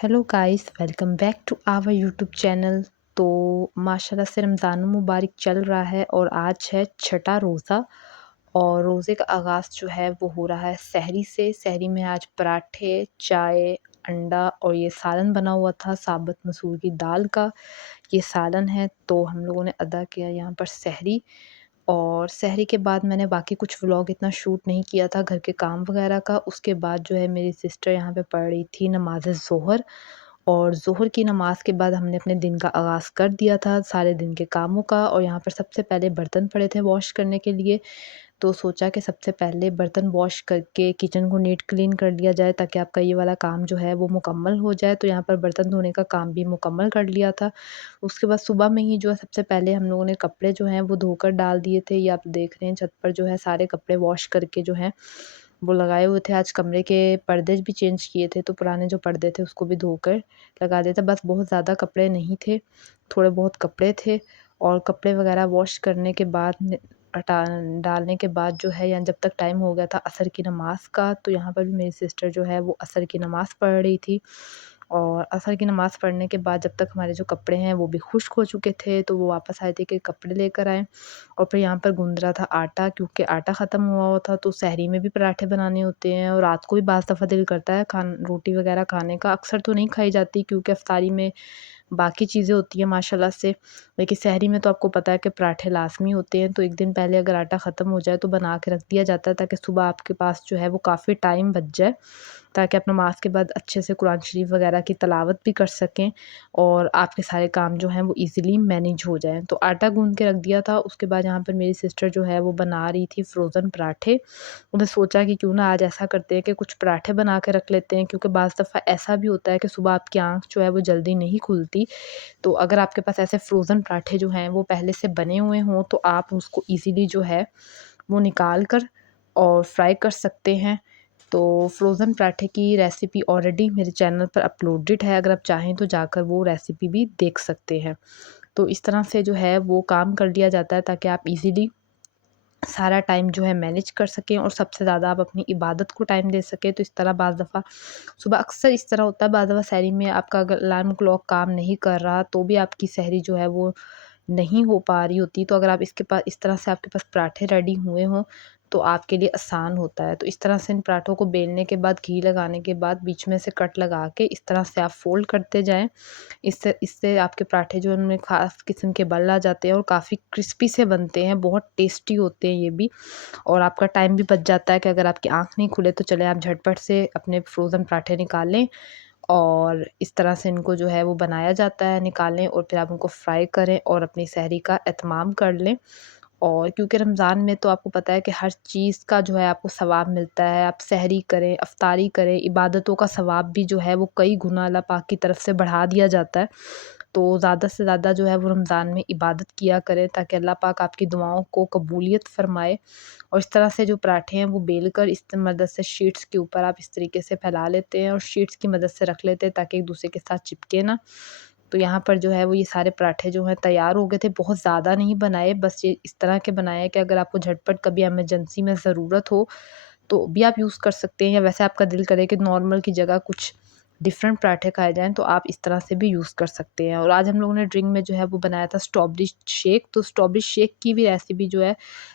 Hello guys, welcome back to our YouTube channel. तो माशाल्लाह से रमज़ान मुबारक चल रहा है और आज है छठा रोज़ा। और रोज़े का आगाज़ जो है वो हो रहा है सहरी से। सहरी में आज पराठे, चाय, अंडा और ये सालन बना हुआ था साबुत मसूर की दाल का। ये सालन है, तो हम लोगों ने अदा किया यहाँ पर सहरी। और सहरी के बाद मैंने बाकी कुछ व्लॉग इतना शूट नहीं किया था घर के काम वगैरह का। उसके बाद जो है मेरी सिस्टर यहाँ पे पढ़ रही थी नमाज़ ज़ोहर। और ज़ोहर की नमाज़ के बाद हमने अपने दिन का आगाज़ कर दिया था सारे दिन के कामों का। और यहाँ पर सबसे पहले बर्तन पड़े थे वॉश करने के लिए। तो सोचा कि सबसे पहले बर्तन वॉश करके किचन को नीट क्लीन कर लिया जाए ताकि आपका ये वाला काम जो है वो मुकम्मल हो जाए। तो यहाँ पर बर्तन धोने का काम भी मुकम्मल कर लिया था। उसके बाद सुबह में ही जो है सबसे पहले हम लोगों ने कपड़े जो हैं वो धोकर डाल दिए थे। ये आप देख रहे हैं छत पर जो है सारे कपड़े वॉश करके जो हैं वो लगाए हुए थे। आज कमरे के पर्दे भी चेंज किए थे, तो पुराने जो पर्दे थे उसको भी धोकर लगा दिए थे। बस बहुत ज़्यादा कपड़े नहीं थे, थोड़े बहुत कपड़े थे। और कपड़े वगैरह वॉश करने के बाद हटा डालने के बाद जो है, या जब तक टाइम हो गया था असर की नमाज़ का, तो यहाँ पर भी मेरी सिस्टर जो है वो असर की नमाज़ पढ़ रही थी। और असर की नमाज़ पढ़ने के बाद जब तक हमारे जो कपड़े हैं वो भी खुश्क हो चुके थे, तो वो वापस आए थे कि कपड़े लेकर आएँ। और फिर यहाँ पर गूँध रहा था आटा, क्योंकि आटा ख़त्म हुआ था। तो सहरी में भी पराठे बनाने होते हैं और रात को भी बाज़ दफ़ा दिल करता है रोटी वग़ैरह खाने का। अक्सर तो नहीं खाई जाती क्योंकि इफ्तारी में बाकी चीज़ें होती हैं माशाल्लाह से। लेकिन सहरी में तो आपको पता है कि पराठे लाज़मी होते हैं। तो एक दिन पहले अगर आटा ख़त्म हो जाए तो बना के रख दिया जाता है ताकि सुबह आपके पास जो है वो काफ़ी टाइम बच जाए, ताकि आप नमाज़ के बाद अच्छे से कुरान शरीफ वग़ैरह की तिलावत भी कर सकें और आपके सारे काम जो हैं वो ईज़िली मैनेज हो जाएँ। तो आटा गूँध के रख दिया था। उसके बाद यहाँ पर मेरी सिस्टर जो है वो बना रही थी फ्रोज़न पराठे। उन्हें सोचा कि क्यों ना आज ऐसा करते हैं कि कुछ पराठे बना के रख लेते हैं, क्योंकि बाज़ दफ़ा ऐसा भी होता है कि सुबह आपकी आँख जो है वो जल्दी नहीं खुलती। तो अगर आपके पास ऐसे फ्रोज़न पराठे जो हैं वो पहले से बने हुए हों, तो आप उसको ईज़िली जो है वो निकाल कर और फ्राई कर सकते हैं। तो फ्रोज़न पराठे की रेसिपी ऑलरेडी मेरे चैनल पर अपलोडेड है, अगर आप चाहें तो जाकर वो रेसिपी भी देख सकते हैं। तो इस तरह से जो है वो काम कर लिया जाता है ताकि आप ईज़िली सारा टाइम जो है मैनेज कर सकें और सबसे ज़्यादा आप अपनी इबादत को टाइम दे सकें। तो इस तरह बाज़ दफ़ा सुबह अक्सर इस तरह होता है, बाज़ दफ़ा सहरी में आपका अगर अलार्म क्लॉक काम नहीं कर रहा तो भी आपकी सहरी जो है वो नहीं हो पा रही होती। तो अगर आप इसके पास इस तरह से आपके पास पराठे रेडी हुए हों तो आपके लिए आसान होता है। तो इस तरह से इन पराठों को बेलने के बाद घी लगाने के बाद बीच में से कट लगा के इस तरह से आप फ़ोल्ड करते जाएँ। इससे इससे आपके पराठे जो उनमें ख़ास किस्म के बल आ जाते हैं और काफ़ी क्रिस्पी से बनते हैं, बहुत टेस्टी होते हैं ये भी। और आपका टाइम भी बच जाता है कि अगर आपकी आँख नहीं खुले तो चले आप झटपट से अपने फ्रोज़न पराठे निकाल लें और इस तरह से इनको जो है वो बनाया जाता है, निकालें और फिर आप उनको फ्राई करें और अपनी सहरी का इत्माम कर लें। और क्योंकि रमज़ान में तो आपको पता है कि हर चीज़ का जो है आपको सवाब मिलता है। आप सहरी करें, इफ्तारी करें, इबादतों का सवाब भी जो है वो कई गुना अल्लाह पाक की तरफ से बढ़ा दिया जाता है। तो ज़्यादा से ज़्यादा जो है वो रमज़ान में इबादत किया करें ताकि अल्लाह पाक आपकी दुआओं को कबूलियत फ़रमाए। और इस तरह से जो पराठे हैं वो बेल कर इस मदद से शीट्स के ऊपर आप इस तरीके से फैला लेते हैं और शीट्स की मदद से रख लेते हैं ताकि एक दूसरे के साथ चिपके ना। तो यहाँ पर जो है वो ये सारे पराठे जो हैं तैयार हो गए थे। बहुत ज़्यादा नहीं बनाए, बस ये इस तरह के बनाए कि अगर आपको झटपट कभी इमरजेंसी में ज़रूरत हो तो भी आप यूज़ कर सकते हैं, या वैसे आपका दिल करे कि नॉर्मल की जगह कुछ डिफरेंट पराठे खाए जाएँ तो आप इस तरह से भी यूज़ कर सकते हैं। और आज हम लोगों ने ड्रिंक में जो है वो बनाया था स्ट्रॉबेरी शेक। तो स्ट्रॉबेरी शेक की भी रेसिपी जो है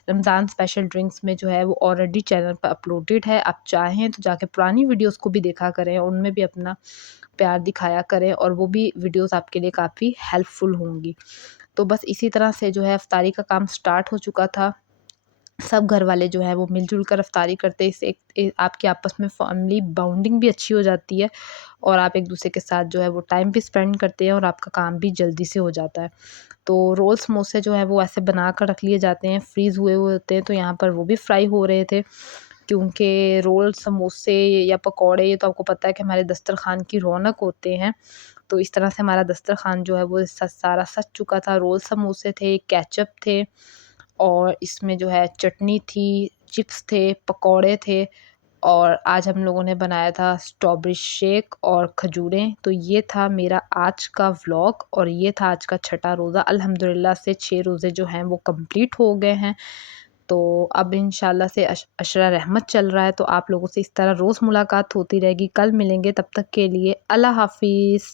रमज़ान स्पेशल ड्रिंक्स में जो है वो ऑलरेडी चैनल पर अपलोडेड है। आप चाहें तो जाके पुरानी वीडियोज़ को भी देखा करें, उनमें भी अपना प्यार दिखाया करें और वो भी वीडियोज़ आपके लिए काफ़ी हेल्पफुल होंगी। तो बस इसी तरह से जो है इफ्तारी का काम स्टार्ट हो चुका था। सब घर वाले जो हैं वो मिल-जुल कर इफ्तारी करते हैं। इससे आपकी आपस में फैमिली बॉन्डिंग भी अच्छी हो जाती है और आप एक-दूसरे के साथ जो है वो टाइम भी स्पेंड करते हैं और आपका काम भी जल्दी से हो जाता है। तो रोल समोसे जो हैं वो ऐसे बना कर रख लिए जाते हैं, फ्रीज़ हुए हुए होते हैं, तो यहाँ पर वो भी फ्राई हो रहे थे। क्योंकि रोल, समोसे या पकौड़े ये तो आपको पता है कि हमारे दस्तरख़्वान की रौनक होते हैं। तो इस तरह से हमारा दस्तरख़्वान जो है वो सारा सज चुका था। रोल समोसे थे, केचअप थे और इसमें जो है चटनी थी, चिप्स थे, पकौड़े थे और आज हम लोगों ने बनाया था स्ट्रॉबेरी शेक और खजूरें। तो ये था मेरा आज का व्लॉग और ये था आज का छठा रोज़ा। अल्हम्दुलिल्लाह से 6 रोज़े जो हैं वो कंप्लीट हो गए हैं। तो अब इंशाल्लाह से अशरा रहमत चल रहा है, तो आप लोगों से इस तरह रोज़ मुलाकात होती रहेगी। कल मिलेंगे, तब तक के लिए अल्लाह हाफ़िज़।